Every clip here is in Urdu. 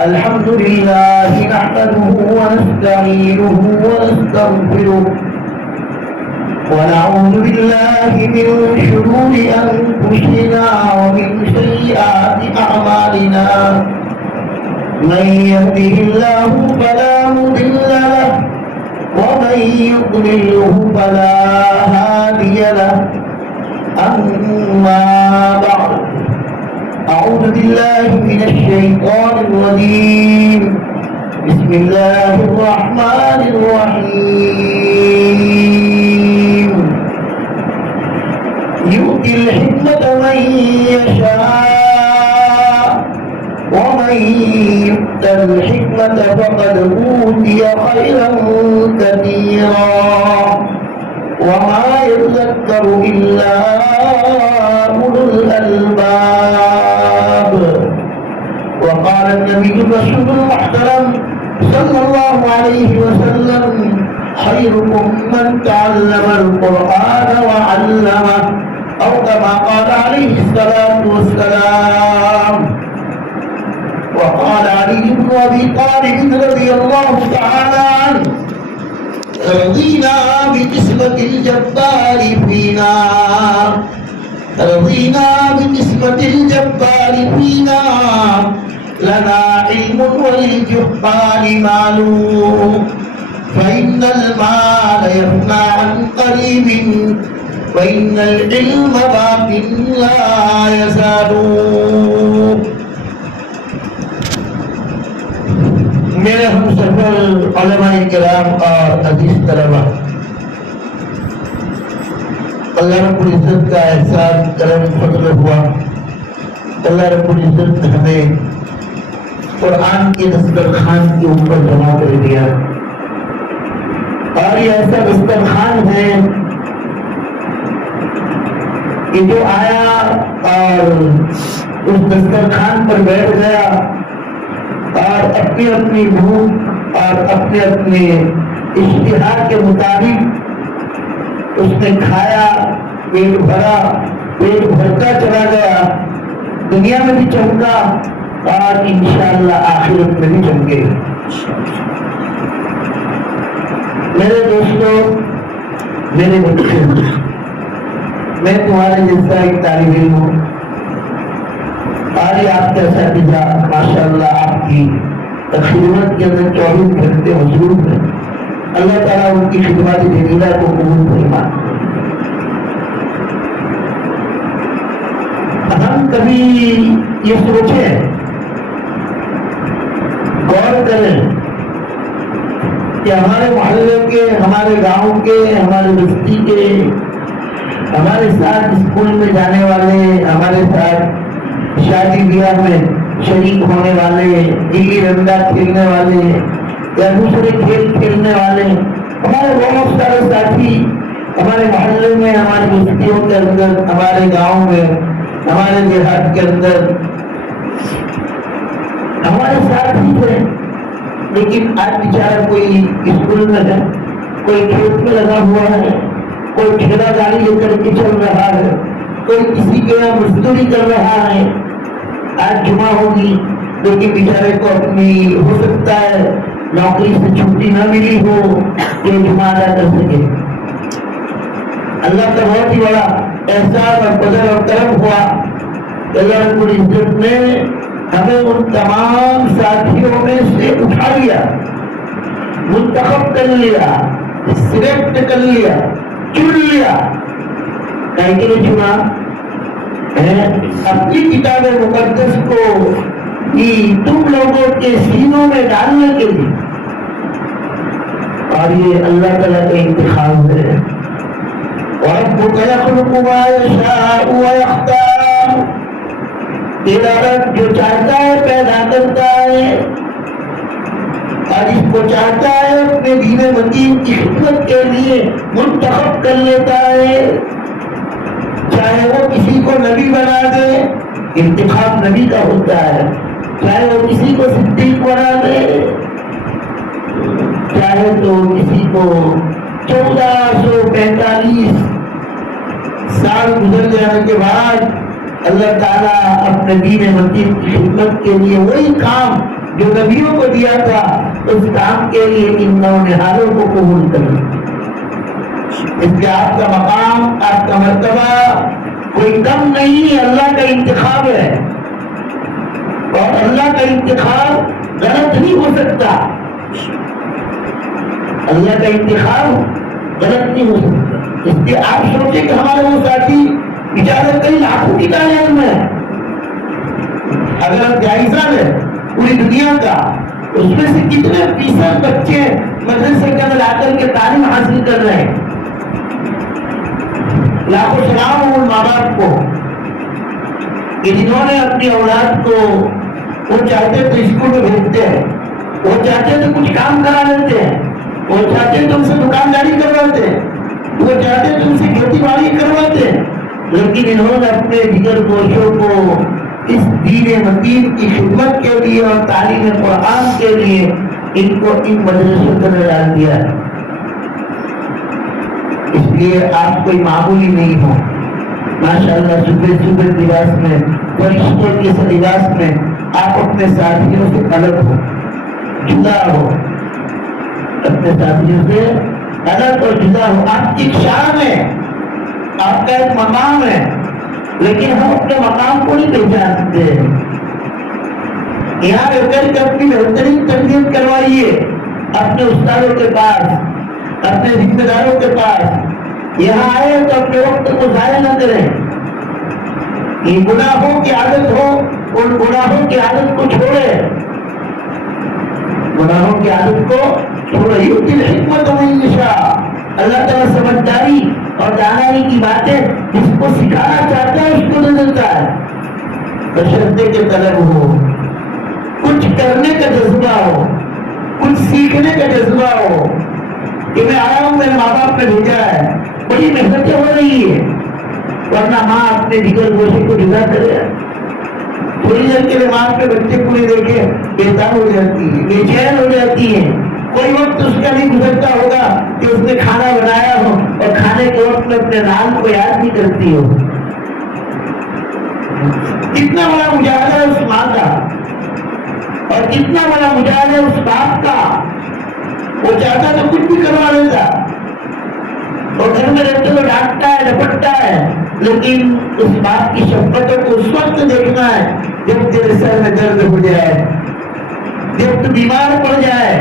الحمد لله نحمده ونستعينه ونستغفره ونعوذ بالله من شرور أنفسنا ومن سيئات أعمالنا من يهده الله فلا مضل له ومن يضلله فلا هادي له أما بعد أعوذ بالله من الشيطان الرجيم بسم الله الرحمن الرحيم يؤتي الحكمة من يشاء ومن يؤت الحكمة فقد أوتي خيرا كثيرا وما يذكر إلا أولو الألباب. وقال النبي الرسول المحترم صلى الله عليه وسلم خيركم من تعلم القرآن وعلمه أو كما قال عليه الصلاة والسلام. وقال علي بن أبي طالب رضي الله تعالى عنه رضينا بقسمة الجبار فينا رضينا بقسمة الجبار فينا لنا علم وللجبار مال فإن المال يفنى عن قريب وإن العلم باق لا يزال. میرے ہم سفر علماء کرام اور عزیز طلبہ، اللہ رب العزت کا احسان کرم فضل ہوا. اللہ رب العزت نے ہمیں قرآن کے دسترخوان کے اوپر جمع کر دیا، اور یہ ایسا دسترخوان ہے کہ جو آیا اور اس دسترخوان پر بیٹھ گیا اور اپنی اپنی بھوک اور اپنے اپنے اشتہا کے مطابق اس نے کھایا، پیٹ بھرا، پیٹ بھرتا چلا گیا، دنیا میں بھی چمکا اور انشاءاللہ آخرت میں بھی چمکے. میرے دوستوں، میرے بچے، میں تمہارے جیسا ایک طالب علم ہوں، اور یہ آپ کے اساتذہ ماشاءاللہ آپ کی خدمت کے اندر 24 گھنٹے مصروف ہیں. اللہ تعالیٰ ان کی خدمات جمیلہ کو قبول فرمائے. ہم کبھی یہ سوچیں، غور کریں کہ ہمارے محلے کے، ہمارے گاؤں کے، ہمارے بستی کے، ہمارے ساتھ اسکول میں جانے والے، ہمارے ساتھ شادی بیاہ میں شریک ہونے والے، گلی ڈنڈا کھیلنے والے یا دوسرے کھیل کھیلنے والے، ہمارے بہت سارے ساتھی ہمارے محلے میں، ہماری بستیوں کے اندر، ہمارے گاؤں میں، ہمارے دیہات کے اندر ہمارے ساتھ ہی تھے. لیکن آج بیچارہ کوئی اسکول میں ہے، کوئی کھیت میں لگا ہوا ہے، کوئی ٹھیلا گاڑی لے کر کے چل رہا ہے، کوئی کسی کے یہاں مزدوری کر رہا ہے. آج جمعہ ہوگی لیکن بیچارے کو اپنی ہو سکتا ہے نوکری سے چھٹی نہ ملی ہو کہ جمعہ ادا کر سکے. اللہ کا بہت ہی بڑا احسان اور فضل اور کرم ہوا. اللہ رب العزت نے ہمیں ان تمام ساتھیوں میں سے اٹھا لیا، منتخب کر لیا، سلیکٹ کر لیا، چن لیا. کہیں کے لیے چنا؟ اپنی کتاب مقدس کو تم لوگوں کے سینوں میں ڈالنے کے لیے. اور یہ اللہ تعالیٰ کا انتخاب ہے. وَرَبُّكَ يَخْلُقُ مَا يَشَاءُ وَيَخْتَارُ. تیرا رب جو چاہتا ہے پیدا کرتا ہے، اور اس کو چاہتا ہے اپنے دین متین کی خدمت کے لیے منتخب کر لیتا ہے. چاہے وہ کسی کو نبی بنا دے، انتخاب نبی کا ہوتا ہے. چاہے وہ کسی کو صدیق بنا دے، چاہے تو کسی کو 1445 سال گزر جانے کے بعد اللہ تعالیٰ اپنے دین متین کی خدمت کے لیے وہی کام جو نبیوں کو دیا تھا اس کام کے لیے ان نونہالوں کو قبول کریں. اس لیے آپ کا مقام، آپ کا مرتبہ کوئی کم نہیں، اللہ کا انتخاب ہے اور اللہ کا انتخاب غلط نہیں ہو سکتا. اللہ کا انتخاب غلط نہیں ہو سکتا. اس لیے آپ سوچیں کہ ہمارے وہ ساتھی بیچارے کئی لاکھوں کی تعلیم میں، اگر جائزہ ہے پوری دنیا کا، اس میں سے کتنے فیصد بچے مدرسے کے اندر آ کر کے تعلیم حاصل کر رہے ہیں. لاکھوں سلام ہو ان ماں باپ کو کہ جنہوں نے اپنی اولاد کو، وہ چاہتے تو اسکول میں بھیجتے ہیں، وہ چاہتے تو کچھ کام کرا لیتے ہیں، وہ چاہتے تو ان سے دکانداری کرواتے ہیں، وہ چاہتے تو ان سے کھیتی باڑی کرواتے ہیں، لیکن انہوں نے اپنے دیگر گوشوں کو اس دین متین کی خدمت کے لیے اور تعلیم قرآن کے لیے ان کو ان مدرسوں کے اندر ڈال دیا ہے. اس لیے آپ کوئی معمولی نہیں ہو. ماشاءاللہ صبح صبح لباس میں، فرشتوں کے اس لباس میں آپ اپنے ساتھیوں سے الگ ہو، جدا ہو، اپنے ساتھیوں سے الگ اور جدا ہو. آپ کی شان ہے، آپ کا ایک مقام ہے، لیکن ہم اپنے مقام کو نہیں پہچانتے. یہاں رہ کر کے اپنی بہترین تربیت کروائیے اپنے استادوں کے پاس، اپنے ذمہ داروں کے پاس. یہاں آئے تو اپنے وقت کو ضائع نہ کریں. یہ گناہوں کی عادت ہو، ان گناہوں کی عادت کو چھوڑے، گناہوں کی عادت کو چھوڑے. یؤتی الحکمت من یشاء. اللہ تعالیٰ سمجھداری اور دانائی کی باتیں جس کو سکھانا چاہتا ہے اس کو دے دیتا ہے، بشرطے کے طلب ہو، کچھ کرنے کا جذبہ ہو، کچھ سیکھنے کا جذبہ ہو کہ میں آیا ہوں، میرے ماں باپ نے بھیجا ہے، بڑی محنتیں ہو رہی ہے. ورنہ ماں اپنے دیگر گوشے کو جدا کرے، تھوڑی دیر کے لیے ماں کے بچے پورے دیکھے بیزار ہو جاتی ہے، بے چین ہو جاتی ہے. کوئی وقت اس کا نہیں گزرتا ہوگا کہ اس نے کھانا بنایا ہو اور کھانے کے وقت میں اپنے نام کو یاد نہیں کرتی ہو. کتنا بڑا مجاہدہ ہے اس ماں کا اور کتنا بڑا مجاہدہ ہے اس باپ کا. وہ چاہتا تو کچھ بھی کروا لیتا، اور گھر میں رہتے تو ڈانٹتا ہے، لپٹتا ہے، لیکن اس باپ کی شفقتوں کو اس وقت دیکھنا ہے جب تیرے سر میں درد ہو جائے، جب تو بیمار پڑ جائے.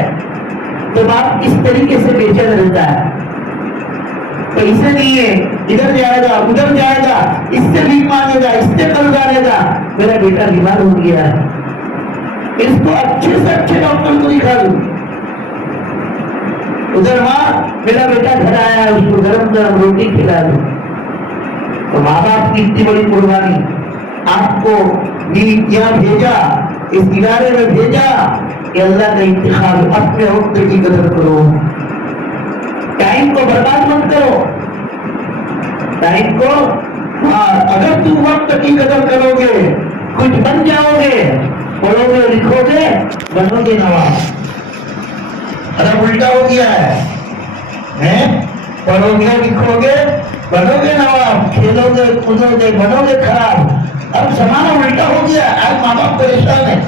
تو باپ کس طریقے سے بے چین رہتا ہے. پیسے نہیں ہے، ادھر جائے گا ادھر جائے گا، اس سے بھی مانگے گا، اس سے قرض آئے گا. میرا بیٹا بیمار ہو گیا ہے، اس کو اچھے سے اچھے ڈاکٹر کو دکھا دوں. ادھر ماں میرا بیٹا گھر آیا ہے، اس کو گرم گرم روٹی کھلا دوں. تو ماں باپ کی اتنی بڑی قربانی آپ کو یہاں بھیجا، اس ادارے میں بھیجا کہ اللہ کا انتخاب. اپنے وقت کی قدر کرو، ٹائم کو برباد مت کرو. ٹائم کو، اگر تم وقت کی قدر کرو گے کچھ بن جاؤ گے، پڑھو گے لکھو گے بنو گے نواب. ارے الٹا ہو گیا ہے، پڑھو گے لکھو گے بنو گے نواب، کھیلو گے کودو گے بنو گے خراب. اب زمانہ الٹا ہو گیا. آج ماں باپ پریشان ہے.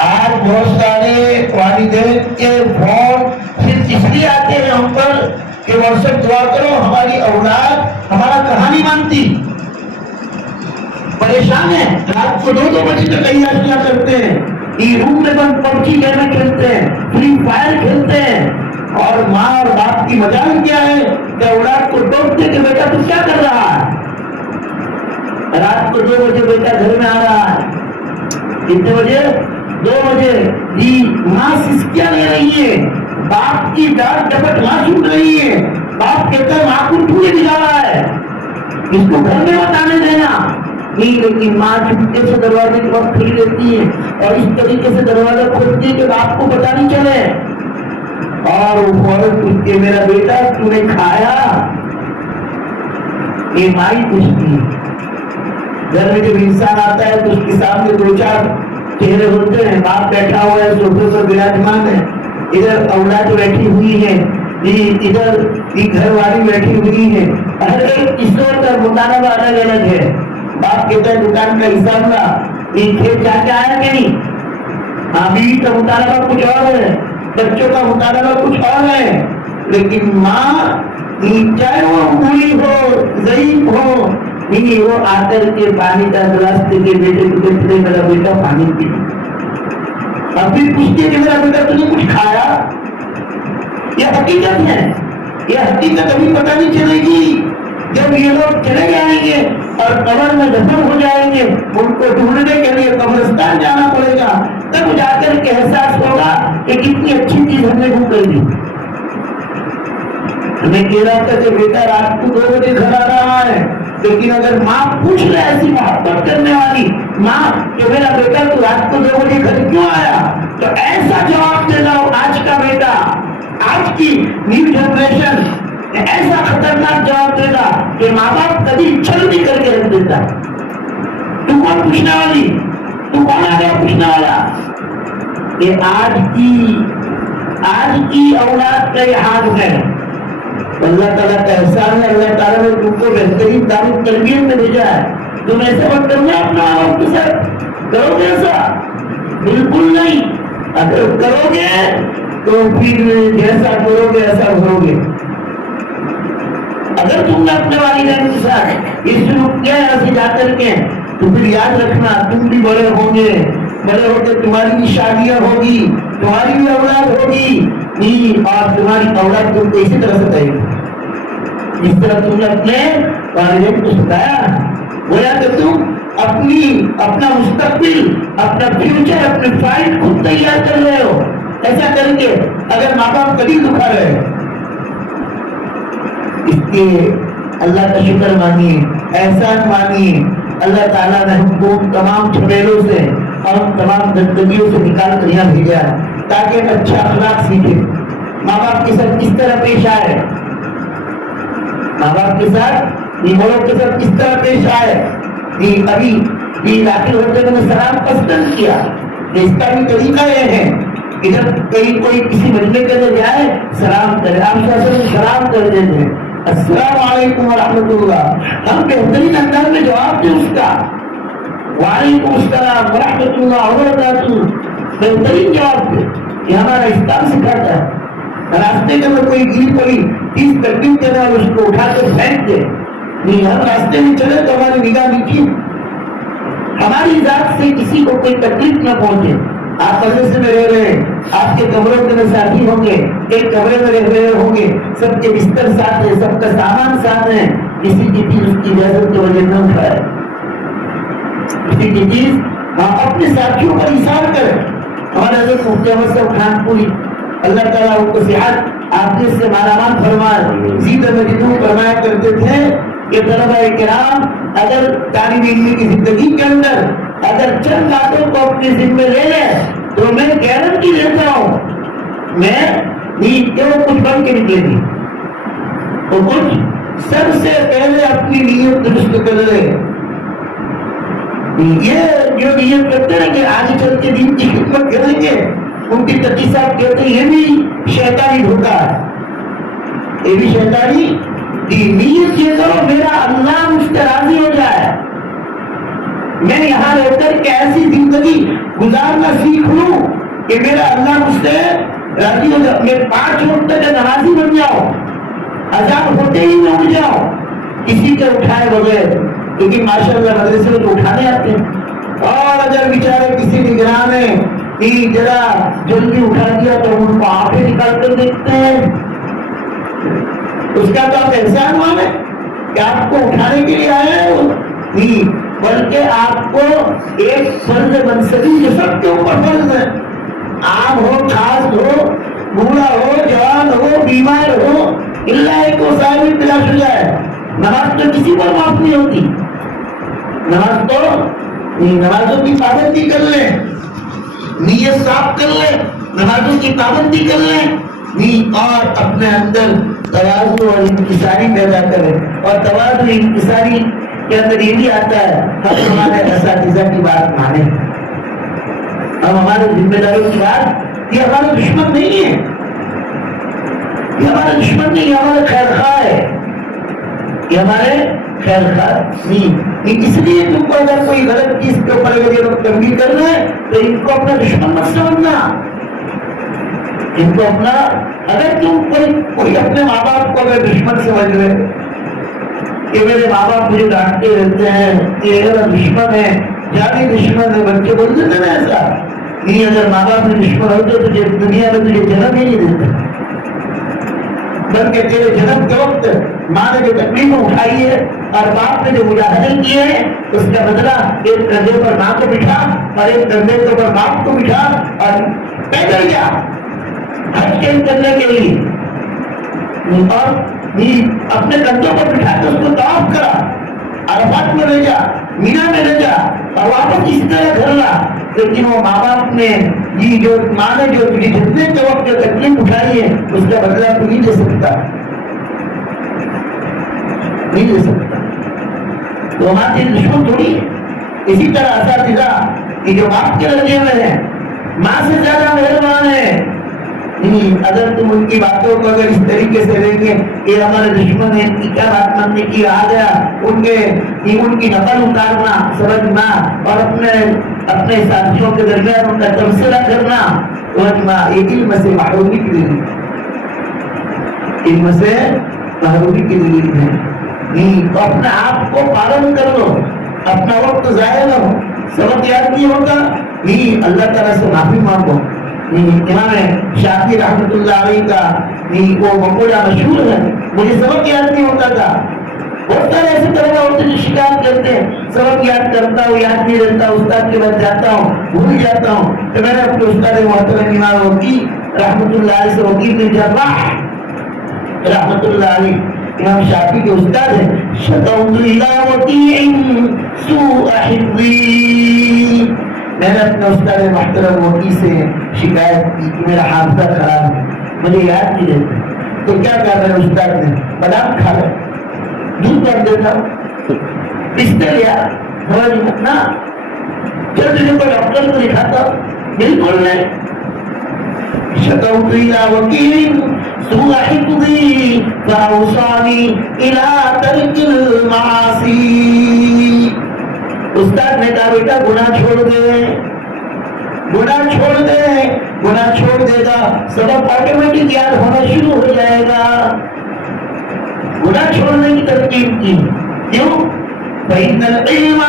آج بہت سارے والدین کے فون صرف اس لیے آتے ہیں ہم پر کہ واٹس ایپ دعا کرو، ہماری اولاد ہمارا کہانی مانتی. پریشان ہے، رات کو 2 بجے تک عیاشیاں کرتے ہیں، روم میں بند پبجی گیم کھیلتے ہیں، فری فائر کھیلتے ہیں. اور ماں اور باپ کی مجال کیا ہے کہ اولاد کو ٹوکتے کہ بیٹا تو کیا کر رہا ہے. رات کو 2 بجے بیٹا گھر میں آ رہا ہے. کتنے بجے؟ 2 بجے. جی ماں سسکیاں لے رہی ہے، باپ کی ڈانٹ ڈپٹ ماں سن رہی ہے. باپ کہتا ہے ماں کو ٹوئے دکھا رہا ہے، اس کو گھر میں مت آنے دینا. نہیں، لیکن ماں چپکے سے دروازے کے وقت کھلی رہتی ہے اور اس طریقے سے دروازہ کھولتی ہے کہ باپ کو پتہ نہیں چلے. اور وہ فوراً پوچھتی ہے میرا بیٹا تو نے کھایا؟ یہ مائی پوچھتی ہے. گھر میں جب انسان آتا ہے تو اس کے سامنے 2-4 چہرے ہوتے ہیں. باپ بیٹھا ہوا ہے سوفے پر براجمان ہے، ادھر اولاد بیٹھی ہوئی ہے، ادھر گھر والی بیٹھی ہوئی ہے. ہر ایک قصوں کا مطالبہ الگ الگ ہے. باپ کہتا ہے دکان کا حساب لا، یہ کھیت جا کے آیا کہ نہیں؟ بیوی کا مطالبہ کچھ اور ہے، بچوں کا مطالبہ کچھ اور ہے، لیکن ماں چاہے وہ بوڑھی ہو ضعیف ہو، نہیں وہ آ کر کے پانی کا گلاس دے کے بیٹے کو کہتے میرا بیٹا پانی پی، اب بھی پوچھتے کہ میرا بیٹا تم نے کچھ کھایا؟ یہ حقیقت ہے، یہ حقیقت ابھی پتہ نہیں چلے گی جب یہ لوگ چلے جائیں گے اور قبر میں دفن ہو جائیں گے، ان کو ڈھونڈنے کے لیے قبرستان جانا پڑے گا، تب جا کر کے احساس ہوگا کہ کتنی اچھی چیز ہم نے وہ کر دی۔ ہمیں کہہ رہا تھا کہ بیٹا رات کو 2 بجے گھر آ رہا ہے، لیکن اگر ماں پوچھ لے ایسی محبت کرنے والی ماں کہ میرا بیٹا تو رات کو 2 بجے گھر کیوں آیا، تو ایسا جواب دے دو آج کا بیٹا، آج کی نیو جنریشن ایسا خطرناک جواب دے گا کہ ماں باپ کبھی چھل بھی کر کے رکھ دیتا۔ تو کون پوچھنے والی، تو کون آ گیا پوچھنے والا؟ کہ آج کی اولاد کا یہ حال ہے۔ اللہ تعالیٰ کا احسان ہے، اللہ تعالیٰ نے تم کو بہترین دار تربیت میں بھیجا ہے، تم ایسا مت کرنا اپنا آپ کے ساتھ، کرو گے ایسا؟ بالکل نہیں۔ اگر کرو گے تو پھر جیسا کرو گے ایسا بھرو گے۔ اگر تم نے اپنے والدین کے ساتھ اس سلوک کیا ایسے جا کر کے، تو پھر یاد رکھنا تم بھی بڑے ہوں گے، بڑے ہو کے تمہاری بھی شادیاں ہوگی، تمہاری بھی اولاد ہوگی، نہیں اور تمہاری اولاد تم کو اسی طرح ستائے گی جس طرح تم نے اپنے والدین کو ستایا۔ گویا کہ تم اپنا مستقبل، اپنا فیوچر، اپنے فائٹ خود تیار کر رہے ہو ایسا کر کے۔ اگر ماں باپ کبھی دکھا رہے، اس لیے اللہ کا شکر مانیے، احسان مانیے، اللہ تعالیٰ نے ہم کو تمام جھمیلوں سے اور تمام گندگیوں سے نکال کر یہاں بھیجا تاکہ اچھا اخلاق سیکھے، ماں باپ کے ساتھ کس طرح پیش آئے، ماں باپ کے ساتھ بڑوں کے ساتھ کس طرح پیش آئے۔ ابھی داخل ہوتے میں سلام پسند کیا، اس کا بھی طریقہ یہ ہے کہ جب کہیں کوئی کسی مجمع کے اندر جائے سلام کرے، آپ سلام کر دیتے ہیں السلام علیکم ورحمۃ اللہ، ہم بہترین انداز میں جواب دیں اس کا، وعلیکم السلام ورحمۃ اللہ وبرکاتہ، بہترین جواب دیں۔ یہ ہمارا اسلام سکھاتا ہے۔ راستے کے اندر کوئی گر پڑی 30 تکلیف دینا اور اس کو اٹھا کر پھینک دے، نہیں، ہم راستے میں چلے تو ہماری نگاہ نیچی، ہماری ذات سے کسی کو کوئی تکلیف نہ پہنچے۔ آپ مدرسے میں رہ رہے ہیں، آپ کے کمروں کے ساتھی ہوں گے، ایک کمرے میں رہ رہے ہوں گے، سب کے بستر ساتھ ہے، سب کا سامان ساتھ ہے، کسی کی چیز اس کی اجازت کے وجہ نہ اٹھائے، کسی کی چیز اپنے ساتھیوں پر اثار کرے۔ ہمارے حضرت مفتی احمد صاحب خان پوری اللہ تعالیٰ ان کو صحت عافیت سے مالا مال فرمائے، زید مجدوں فرمایا کرتے تھے کہ طلبہ کرام اگر طالب علم کی زندگی کے اندر اگر چند باتوں کو اپنے ذمہ لے لے تو میں گارنٹی دیتا ہوں میں وہ کچھ بن کے نکلے گی، تو کچھ سب سے پہلے اپنی نیت درست کر لے۔ یہ جو نیت کرتے ہیں کہ آگے چل کے دین کی خدمت کریں گے، ان کی تقی صاحب کہتے ہیں یہ بھی شیطانی دھوکہ ہے، یہ بھی شیطانی نیت یہ کرو میرا اللہ مجھ سے راضی ہو جائے، میں یہاں رہ کر کے ایسی زندگی گزارنا سیکھ لوں کہ میرا اللہ مجھ سے راضی ہو جائے، میں 5 وقت کا نمازی بن جاؤں، اذان ہوتے ہی میں اٹھ جاؤں کسی کے اٹھائے بغیر، کیونکہ ماشاءاللہ مدرسے میں تو اٹھانے آتے ہیں، اور اگر بیچارے کسی نگراں نے ذرا جلدی اٹھا دیا تو ان کو آنکھیں نکال کر دیکھتے ہیں، اس کا تو آپ احسان مانے کہ آپ کو اٹھانے کے لیے آئے ہیں، بلکہ آپ کو ایک فرض منصبی جو سب کے اوپر فرض ہے، عام ہو خاص ہو بوڑھا ہو جوان ہو بیمار ہو، اللہ ایک وسائل تلاش ہو جائے، نماز تو کسی پر معاف نہیں ہوتی، نماز تو نمازوں کی پابندی کر لیں، نیت صاف کر لیں، نمازوں کی پابندی کر لیں، اور اپنے اندر تواضع اور انکساری پیدا کریں، اور تواضع انکساری کے اندر یہ بھی آتا ہے ہم ہمارے اساتذہ کی بات مانیں، ہم ہمارے ذمہ داروں کی بات، یہ ہمارا دشمن نہیں ہے، یہ ہمارا دشمن نہیں، یہ ہمارا خیر خواہ ہے، یہ ہمارے خیر نہیں، اس لیے تم کو اگر کوئی غلط چیز کے اوپر اگر یہ لوگ تنبیہ کر رہے ہیں تو ان کو اپنا دشمن مت سمجھنا، ان کو اپنا، اگر تم کوئی اپنے ماں باپ کو اگر دشمن سمجھ رہے کہ میرے ماں باپ مجھے ڈانٹتے رہتے ہیں، یہ میرا دشمن ہے، جانی دشمن ہے، بچے بولتے تھے نا ایسا نہیں، اگر ماں باپ میں دشمن ہوتے تو تجھے دنیا میں تجھے جنم ہی نہیں دیتے، بلکہ تیرے جنم کے وقت ماں نے جو تکلیفیں اٹھائی ہے اور باپ نے جو مجاہدے کیے ہیں اس کا بدلہ ایک کندھے پر ماں کو بٹھا اور ایک کندھے کے اوپر باپ کو بٹھا اور پیدل گیا حج کے کرنے کے لیے، اور اپنے کندھوں پر بٹھا کے اس کو طواف کرا، عرفات میں لے جا، مینا میں لے جا اور واپس اسی طرح گھر لا، لیکن وہ ماں باپ نے جو ماں نے جو جتنے کے وقت جو تکلیف اٹھائی ہے اس کا بدلہ تو نہیں دے سکتا، نہیں دے سکتا، تو ہمارے دشمن تھوڑی ہے۔ اسی طرح اساتذہ کہ جو باپ کے درجے میں ہے، ماں سے زیادہ مہربان ہے، اگر تم ان کی باتوں کو اگر اس طریقے سے لیں گے یہ ہمارے دشمن ہیں، ان کی کیا بات ماننے کی آ گیا، ان کی نقل اتارنا سمجھنا اور اپنے ساتھیوں کے درمیان ان کا تبصرہ کرنا سمجھنا، یہ علم سے محرومی کی دلیل، علم سے محرومی کی دلیل ہے۔ تو اپنے آپ کو پابند کر لو، اپنا وقت ضائع نہ ہو، سبق یاد نہیں ہوتا نہیں اللہ تعالیٰ سے معافی مانگو۔ امام شافعی رحمۃ اللہ علیہ کا وہ مقولہ مشہور ہے، مجھے سبق یاد نہیں ہوتا تھا، بہت سارے ایسے طلبہ ہوتے جو شکایت کرتے ہیں سبق یاد کرتا ہوں یاد نہیں رہتا، استاد کے بعد جاتا ہوں بھول جاتا ہوں، تو میں نے اپنے استاد محترم امام وکیع رحمۃ اللہ علیہ سے وکیع بن جراح رحمۃ اللہ علیہ امام شافعی کے استاد ہیں، شکوت الی وکیع سوء حفظی، میں نے اپنے استاد محترم وکیع سے شکایت کی کہ میرا حافظہ خراب ہے، مجھے یاد نہیں رہتا، تو کیا کہا میرے استاد نے، بادام کھا لے، دودھ کر دیتا ہوں، پستے لیا نا، چل تجھے کوئی ڈاکٹر کو دکھاتا، بالکل نہیں، شکوت الی وکیع سوء حفظی فاوصانی الی ترک المعاصی، استاد نے کہا بیٹا گناہ چھوڑ دے، گناہ چھوڑ دے، گناہ چھوڑ دے گا سبب آٹومیٹک یاد ہونا شروع ہو جائے گا، گناہ چھوڑنے کی ترکیب کی، کیوں؟ فإن العلم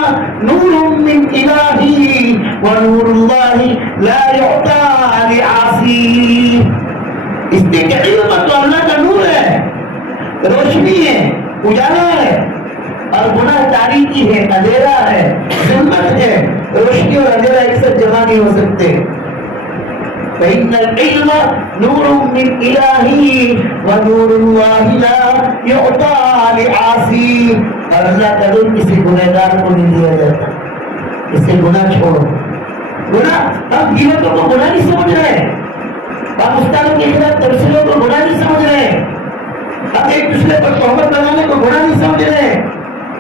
نور من إلهي ونور الله لا يعطى لعاصي، اس لیے کہ علم تو اللہ کا نور ہے، روشنی ہے، اجالا ہے، اور گناہ تاریکی ہے، اندھیرا ہے، ظلمت ہے، روشنی اور اندھیرا ایک ساتھ جمع نہیں ہو سکتے۔ فإن العلم نور من إلهي ونور الله لا يعطى لعاصي، اور اللہ کا نور کسی گنہگار کو نہیں دیا جاتا، اس سے گناہ چھوڑو، گناہ ہم قیمتوں کو گناہ نہیں سمجھ رہے، پاکستان کے خلاف تبصروں کو گناہ نہیں سمجھ رہے، ہم ایک دوسرے پر تہمت لگانے کو گناہ نہیں سمجھ رہے،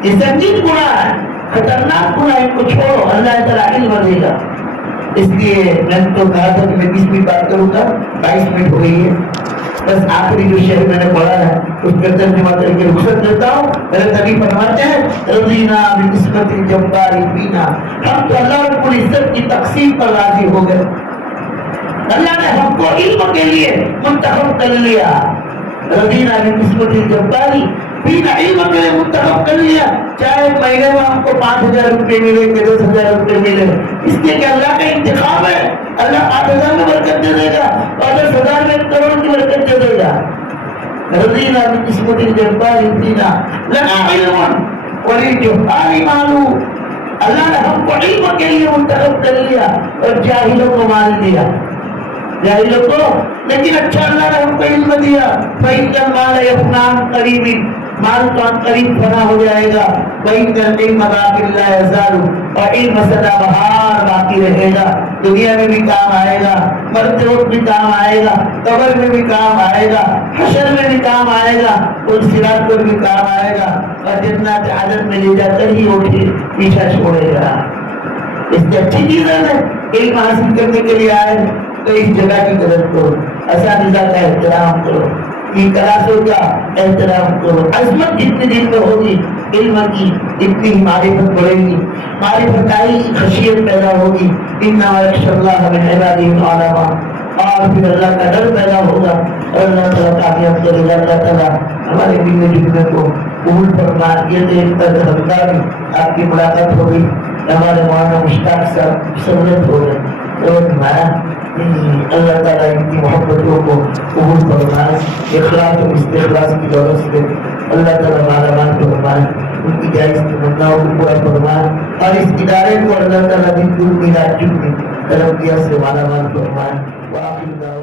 یہ سنگین گناہ ہے، خطرناک گناہ، ان کو چھوڑو، اللہ تعالیٰ علم دے گا۔ اس لیے میں نے تو کہا تھا کہ میں 20 منٹ بات کروں گا، 22 منٹ ہو گئی ہے، بس آخری جو شعر میں نے پڑھا ہے اس کا ترجمہ کر کے رخصت دیتا ہوں۔ میرے نبی فرماتے ہیں رضینا بقسمت الجبار فینا، ہم تو اللہ رب العزت کی تقسیم پر راضی ہو گئے، اللہ نے ہم کو علم کے لیے منتخب کر لیا، رضینا بقسمت الجبار فینا، علم کے لیے منتخب کر لیا، چاہے مہینے میں ہم کو 5,000 روپے ملے کہ 10,000 روپے ملے، اس لیے کہ اللہ کا انتخاب ہے، اللہ 5,000 میں برکت دے دے گا اور 10,000 میں کروڑ کی برکت دے دے گا۔ رضینا بقسمت الجبار فینا لنا علم وللجہال مال، اللہ نے ہم کو علم کے لیے منتخب کر لیا اور جاہلوں کو مال دیا، جاہلوں کو، لیکن اچھا اللہ نے ہم کو علم دیا، فإن المال يفنى عن قریب، مال تو عن قریب فنا ہو جائے گا، وإن العلم باق لا يزال، اور علم سدا بہار باقی رہے گا، دنیا میں بھی کام آئے گا، مرتے وقت بھی کام آئے گا، قبر میں بھی کام آئے گا، حشر میں بھی کام آئے گا، اور صراط پر بھی کام آئے گا، اور جنات عدن میں لے جا کر ہی اٹھے پیچھا چھوڑے گا۔ اس سے اچھی چیز ہے علم حاصل کرنے کے لیے آئے تو اس جگہ کی قدر کرو، اساتذہ کا احترام کرو، کلاسوں کا احترام کرو، عظمت جتنے دن میں ہوگی علم کی اتنی ہی معرفت بڑھے گی، معرفت کا ہی خشیت پیدا ہوگی، انما یخشی اللہ من عبادہ العلماء، اور پھر اللہ کا ڈر پیدا ہوگا اور اللہ تعالیٰ کامیاب کرے گا۔ اللہ تعالیٰ ہمارے دل جملے کو قبول فرمائے۔ یہ دیکھ کر ہماری آپ کی ملاقات ہو گئی، ہمارے مولانا مشتاق صاحب سہولت ہو گئے اور ہمارا اللہ تعالیٰ ان کی محبتوں کو قبول فرمائے، اخلاص اور استخلاص کی دولت سے اللہ تعالیٰ مالا مال فرمائے، ان کی جائز تمناؤں کو پورا فرمائے، اور اس ادارے کو اللہ تعالیٰ دن دور کی رات میں ترقیہ سے مالا مال فرمائے۔ وآخر دعوانا